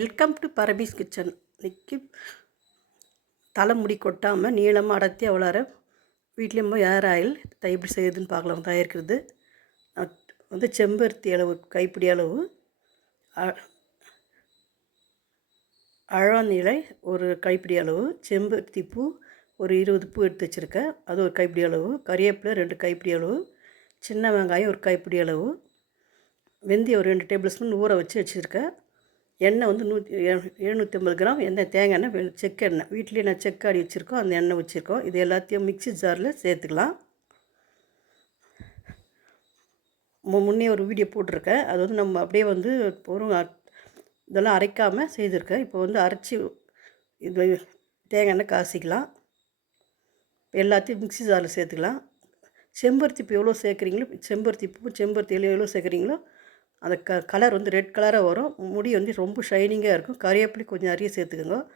Welcome to பரபீஸ் kitchen இன்னைக்கு தலைமுடி கொட்டாமல் நீளமாக அடர்த்தி அவ்வளோ வீட்லேயும் ஏர் ஆயில் தை எப்படி செய்யுதுன்னு பார்க்கலாம். தயாரிக்கிறது. நான் வந்து செம்பருத்தி அளவு கைப்பிடி அளவு அ- இலை ஒரு கைப்பிடி அளவு செம்பருத்தி பூ ஒரு இருபது பூ எடுத்து வச்சுருக்கேன். அது ஒரு கைப்பிடி அளவு கறிவேப்பிலை ரெண்டு கைப்பிடி அளவு சின்ன வெங்காயம் ஒரு கைப்பிடி அளவு வெந்தயம் ஒரு ரெண்டு டேபிள் ஸ்பூன் ஊற வச்சு வச்சுருக்கேன். எண்ணெய் வந்து நூற்றி எழுநூற்றி ஐம்பது கிராம் எண்ணெய் தேங்காய் எண்ணெய் செக்கு எண்ணெய். வீட்லேயே நான் செக்கு வச்சுருக்கோம் அந்த எண்ணெய் வச்சுருக்கோம். இது எல்லாத்தையும் மிக்ஸி ஜாரில் சேர்த்துக்கலாம். மு- முன்னே ஒரு வீடியோ போட்டிருக்கேன். அது வந்து நம்ம அப்படியே வந்து பொருள் இதெல்லாம் அரைக்காமல் செய்திருக்கேன். இப்போ வந்து அரைச்சி இது தேங்காய் எண்ணெய் காசிக்கலாம். எல்லாத்தையும் மிக்ஸி ஜாரில் சேர்த்துக்கலாம். செம்பருத்தி பூ எவ்வளோ சேர்க்குறீங்களோ செம்பருத்தி பூ செம்பருத்தி எவ்வளோ சேர்க்குறீங்களோ அந்த க கலர் வந்து ரெட் கலராக வரும். முடி வந்து ரொம்ப ஷைனிங்காக இருக்கும். கறிவேப்பிலை கொஞ்சம் நிறைய சேர்த்துக்கோங்க.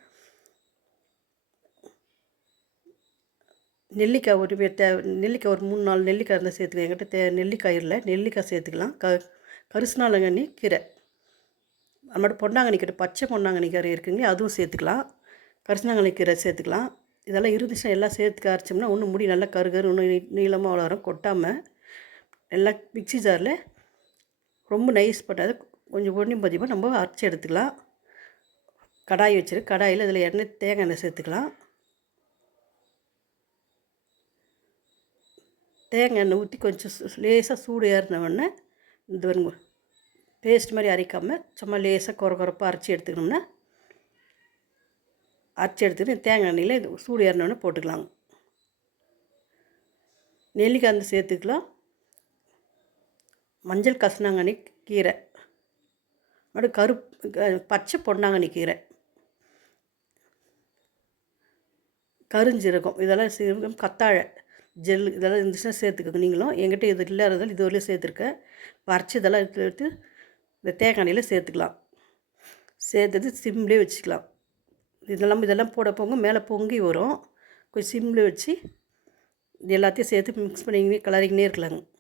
நெல்லிக்காய் ஒரு தே நெல்லிக்காய் ஒரு மூணு நாலு நெல்லிக்காய் இருந்தால் சேர்த்துக்கோங்க. என்கிட்ட தே நெல்லிக்காய் இல்லை. நெல்லிக்காய் சேர்த்துக்கலாம். க கரிசனாலங்கண்ணி கீரை. நம்மளோட பொன்னாங்கண்ணி கீரை பச்சை பொன்னாங்கண்ணி கீரை இருக்குங்க அதுவும் சேர்த்துக்கலாம். கரிசனாங்கண்ணி கீரை சேர்த்துக்கலாம். இதெல்லாம் இருந்துச்சுன்னா எல்லாம் சேர்த்துக்க அரைச்சோம்னா இன்னும் முடி நல்லா கருகரு இன்னும் நீ- நீளமாக வளரும். கொட்டாமல் எல்லாம் மிக்ஸி ஜாரில் ரொம்ப நைஸ் பட்டாது கொஞ்சம் ஒன்றும் பதிமாக நம்ம அரைச்சி எடுத்துக்கலாம். கடாய் வச்சிரு கடாயில் இதில் எண்ணெய் தேங்காய் எண்ணெய் சேர்த்துக்கலாம். தேங்காய் எண்ணெய் ஊற்றி கொஞ்சம் லேசாக சூடு ஏறின இந்த வருங்க பேஸ்ட் மாதிரி அரைக்காமல் சும்மா லேசாக குறை குறைப்பாக அரைச்சி எடுத்துக்கணும்னா அரைச்சி எடுத்துக்கிட்டு தேங்காய் எண்ணெயில் இது சூடு ஏறினோடனே போட்டுக்கலாங்க நெல்லிக்காய் சேர்த்துக்கலாம். மஞ்சள் கசனாங்கண்ணி கீரை. மறுபடி கருப் பச்சை பொன்னாங்கண்ணி கீரை. கருஞ்சீரகம் இதெல்லாம் சீரகம் கத்தாழை ஜெல் இதெல்லாம் இருந்துச்சுன்னா சேர்த்துக்கோங்க. நீங்களும் எங்கிட்ட இது இல்லாததால் இது வரையிலும் சேர்த்துருக்கேன். பறிச்சு இதெல்லாம் எடுத்து இந்த தேங்காய் சேர்த்துக்கலாம். சேர்த்துட்டு சிம்லேயே வச்சுக்கலாம். இதெல்லாம் இதெல்லாம் போட போங்க மேலே பொங்கி வரும். கொஞ்சம் சிம்லேயே வச்சு இது எல்லாத்தையும் சேர்த்து மிக்ஸ் பண்ணிங்கன்னே கலரிக்கினே இருக்கலாங்க.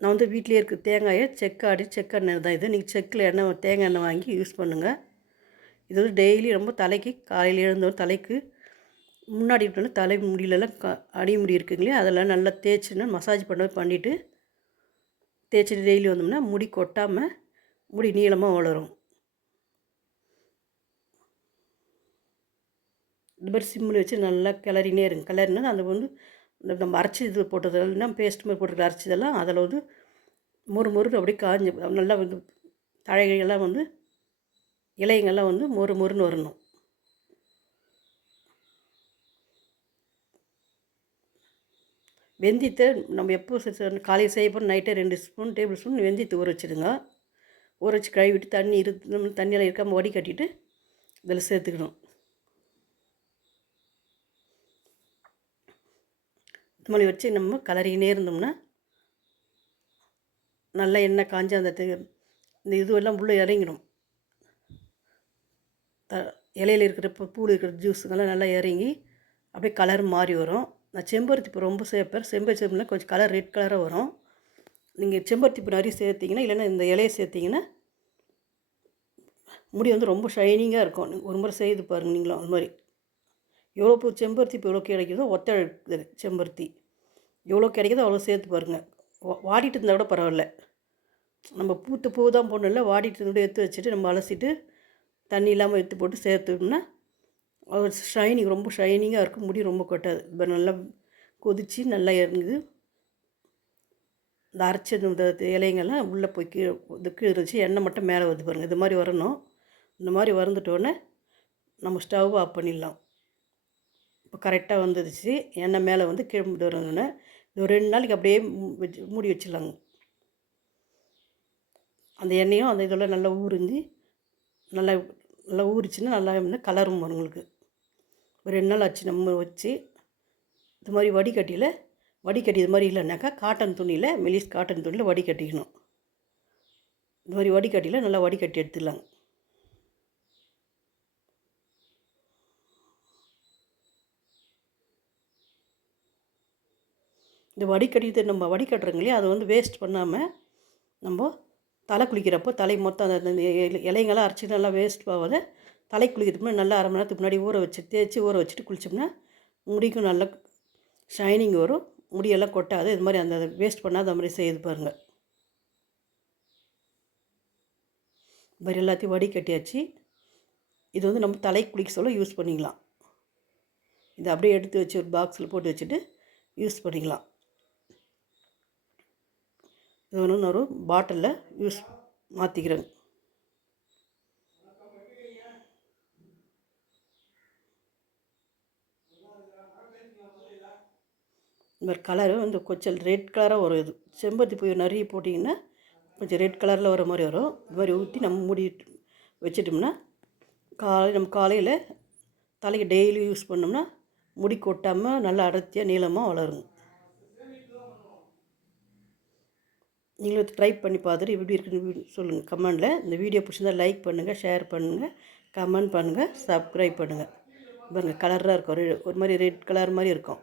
நான் வந்து வீட்டிலே இருக்க தேங்காயை செக்காடி செக்கெண்ணெய் தான் இது. நீங்கள் செக்கில் எண்ணெய் தேங்காய் எண்ணெய் வாங்கி யூஸ் பண்ணுங்கள் இது வந்து டெய்லி ரொம்ப தலைக்கு காலையில் எழுந்தோம் தலைக்கு. முன்னாடி இருக்கணும் தலை முடியலெல்லாம் க அடி முடி இருக்குங்களே அதெல்லாம் நல்லா தேய்ச்சுன்னா மசாஜ் பண்ண பண்ணிவிட்டு தேய்ச்சி டெய்லி வந்தோம்னா முடி கொட்டாமல் முடி நீளமாக வளரும். இது மாதிரி சிம்மில் வச்சு நல்லா கிளறினே இருங்க. கிளறினா அது வந்து நம்ம அரைச்சி இது போட்டதெல்லாம் பேஸ்ட் மாதிரி போட்டு அரைச்சதெல்லாம் அதில் வந்து மொறு மொறுன்னு அப்படியே காஞ்சி நல்லா வந்து தழைகள்லாம் வந்து இலைங்கள்லாம் வந்து மொறு மொறுன்னு வரணும். வெந்தயத்தை நம்ம எப்போ காலையில் செய்ய போகிறோம் நைட்டே ரெண்டு ஸ்பூன் டேபிள் ஸ்பூன் வெந்தயத்தை ஊற வச்சுடுங்க. ஊற வச்சு கழுவிட்டு தண்ணி இரு தண்ணியெல்லாம் இருக்காமல் வடி கட்டிட்டு இதில் சேர்த்துக்கணும். இது மாதிரி வச்சு நம்ம கலரினே இருந்தோம்னா நல்லா எண்ணெய் காஞ்சி அந்த இந்த இதுவெல்லாம் உள்ளே இறங்கிடும். த இலையில இருக்கிற பூ இருக்கிற ஜூஸுங்கெல்லாம் நல்லா இறங்கி அப்படியே கலர் மாறி வரும். நான் செம்பருத்தி பூ ரொம்ப சேர்ப்பேன். செம்பருத்தி பூவில் கொஞ்சம் கலர் ரெட் கலராக வரும். நீங்கள் செம்பருத்தி பூ நிறைய சேர்த்திங்கன்னா இல்லைன்னா இந்த இலையை சேர்த்திங்கன்னா முடி வந்து ரொம்ப ஷைனிங்காக இருக்கும். ஒரு முறை செய்து பாருங்கள் நீங்களும் அது மாதிரி. எவ்வளோ பூ செம்பருத்தி இப்போ எவ்வளோ கிடைக்குதோ ஒத்த செம்பருத்தி. எவ்வளோ கிடைக்குதோ அவ்வளோ சேர்த்து பாருங்கள் வாடிட்டு இருந்தால் கூட பரவாயில்ல. நம்ம பூத்து பூ தான் போடணும் இல்லை வாடிட்டு இருந்தோட எடுத்து வச்சுட்டு நம்ம அலசிட்டு தண்ணி இல்லாமல் எடுத்து போட்டு சேர்த்துட்டோம்னா அது ஷைனிங் ரொம்ப ஷைனிங்காக இருக்கும். முடி ரொம்ப கொட்டாது. இப்போ நல்லா கொதித்து நல்லா இறங்குது. இந்த அரைச்ச இந்த இலைங்கள்லாம் உள்ளே போய் கீழே இது கீழே இருந்துச்சு. எண்ணெய் மட்டும் மேலே வந்து பாருங்கள் இது மாதிரி வரணும். இந்த மாதிரி வறந்துட்டோன்னே நம்ம ஸ்டவ் ஆஃப் பண்ணிடலாம். இப்போ கரெக்டாக வந்துடுச்சு. எண்ணெய் மேலே வந்து கீழே வரணுன்னு ஒரு ரெண்டு நாளைக்கு அப்படியே வச்சு மூடி வச்சிடலாங்க. அந்த எண்ணெயும் அந்த இதெல்லாம் நல்லா ஊறிஞ்சு நல்லா நல்லா ஊறிச்சுன்னா நல்லா வந்து கலரும் வரும் உங்களுக்கு. ஒரு ரெண்டு நாள் ஆச்சு நம்ம வச்சு. இது மாதிரி வடிகட்டியில் வடிகட்டி இது மாதிரி இல்லைனாக்கா காட்டன் துணியில் மெலிஸ் காட்டன் துணியில் வடிகட்டிக்கணும். இது மாதிரி வடிகட்டியில் நல்லா வடிகட்டி எடுத்துடலாங்க. இந்த வடிகட்டியது நம்ம வடிகட்டுறோங்க இல்லையா அதை வந்து வேஸ்ட் பண்ணாமல் நம்ம தலை குளிக்கிறப்போ தலை மொத்தம் அந்த இலைங்கெல்லாம் அரைச்சி நல்லா வேஸ்ட் போகாத தலை குளிக்கிறதுக்கு முன்னாடி நல்லா அரை மணி நேரத்துக்கு முன்னாடி ஊற வச்சு தேய்ச்சி ஊற வச்சுட்டு குளிச்சோம்னா முடிக்கும் நல்லா ஷைனிங் வரும். முடியெல்லாம் கொட்டாது. இது மாதிரி அந்த வேஸ்ட் பண்ணாத அந்த மாதிரி செய்து பாருங்கள் இது மாதிரி எல்லாத்தையும் வடிகட்டியாச்சு. இது வந்து நம்ம தலை குளிக்க சொல்ல யூஸ் பண்ணிக்கலாம். இதை அப்படியே எடுத்து வச்சு ஒரு பாக்ஸில் போட்டு வச்சுட்டு யூஸ் பண்ணிக்கலாம். இது நான் ஒரு பாட்டிலில் யூஸ் மாற்றிக்கிறேங்க இந்த மாதிரி கலரு வந்து கொஞ்சம் ரெட் கலராக வரும் இது. செம்பருத்தி பூ நிறைய போட்டிங்கன்னா கொஞ்சம் ரெட் கலரில் வர மாதிரி வரும். இது மாதிரி ஊற்றி நம்ம மூடி வச்சிட்டோம்னா காலை நம்ம காலையில் தலைக்கு டெய்லி யூஸ் பண்ணோம்னா முடி கொட்டாமல் நல்லா அடர்த்தியாக நீளமாக வளரும் நீங்களும் ட்ரை பண்ணி பார்த்துட்டு எப்படி இருக்குன்னு சொல்லுங்கள் கமெண்டில் இந்த வீடியோ பிடிச்சிருந்தா லைக் பண்ணுங்கள் ஷேர் பண்ணுங்கள் கமெண்ட் பண்ணுங்கள் சப்ஸ்கிரைப் பண்ணுங்கள் பாருங்கள் கலராக இருக்கும். ரெ- ஒரு மாதிரி ரெட் கலர் மாதிரி இருக்கும்.